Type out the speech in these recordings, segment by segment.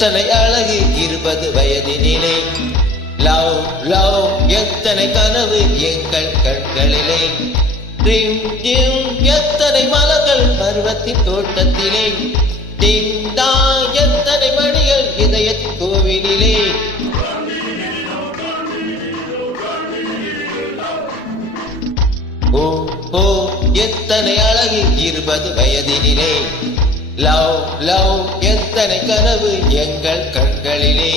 எத்தனை அழகு 20 வயதினிலே love love எத்தனை கனவு எங்கள் கண்களிலே ட்ரீம் ட்ரீம் எத்தனை மலர்கள் பருவத்தின் தோட்டத்திலே டிங் டாங் எத்தனை மணிகள் இதயத்தின் கோவிலிலே ஓ ஓ எத்தனை அழகு 20 வயதினிலே லவ் லவ் எத்தனை கனவு எங்கள் கண்களிலே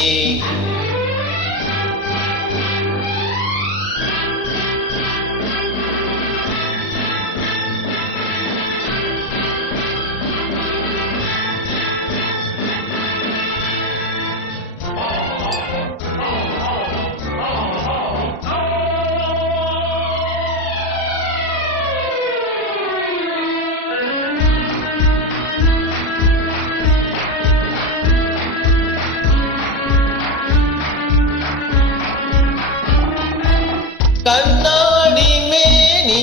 கண்ணாடி மேனி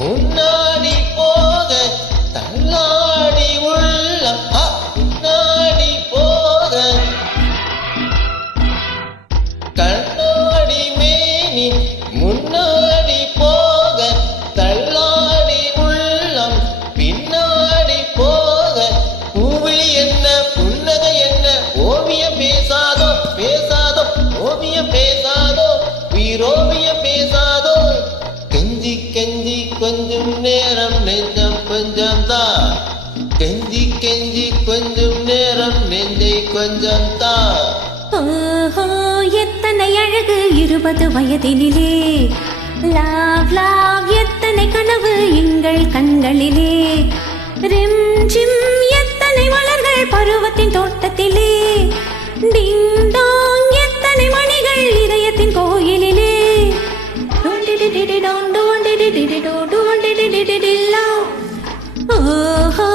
முன்னாடி போக தள்ளாடி உள்ளம் முன்னாடி போக கண்ணாடி மேனி முன்னாடி போக தள்ளாடி உள்ளம் பின்னாடி போக பூவிழி என்ன புன்னகை என்ன ஓவியம் பேசாதோ பேசாதோ ஓவியம் பேசாதோ உயிரோவியம் பேசாதோ கெஞ்சி கெஞ்சி கொஞ்சம் நேரம் நெஞ்சம் கொஞ்சம் தான் கெஞ்சி கெஞ்சி கொஞ்சம் நேரம் நெஞ்சை கொஞ்சம் தான் ஓஹோ எத்தனை அழகு 20 வயதினிலே லாவ் லாவ் எத்தனை கனவு எங்கள் கண்களிலே ரிம் ஜிம் எத்தனை மலர்கள் பருவத்தின் தோட்டத்திலே டிங் டாங் எத்தனை மணிகள் இதயத்தின் கோயிலிலே ஓஹோ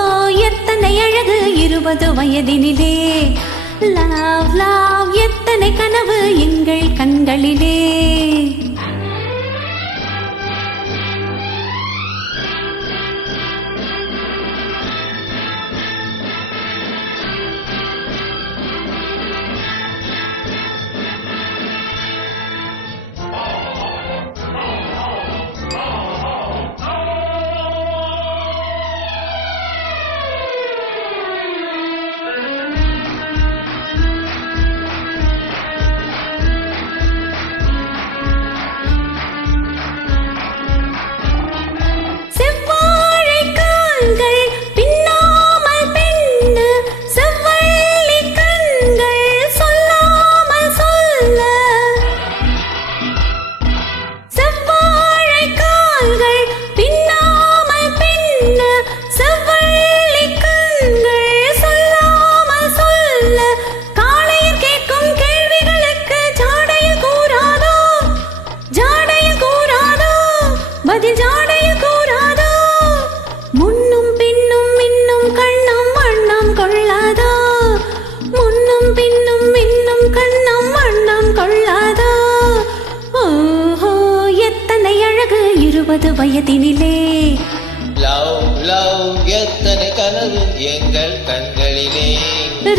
எத்தனை அழகு 20 வயதினிலே லாவ் லாவ் எத்தனை கனவு எங்கள் கண்களிலே முன்னும் பின்னும் இன்னும் கண்ணம் வண்ணம் கொள்ளாதோ முன்னும் பின்னும் இன்னும் கண்ணம் வண்ணம் கொள்ளாதோ ஓஹோ எத்தனை அழகு 20 வயதினிலே லவ் லவ் எத்தனை கனவு எங்கள் கண்களிலே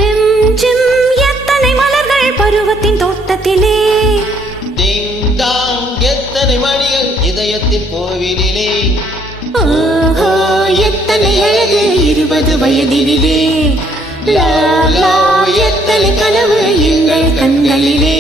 ரிம் ஜிம் எத்தனை மலர்கள் பருவத்தின் தோட்டத்திலே டிங் டாங் எத்தனை மணிகள் இதயத்தின் கோவிலிலே ஓஹோ எத்தனை அழகு 20 வயதினிலே லவ் லவ் எத்தனை கனவு எங்கள் கண்களிலே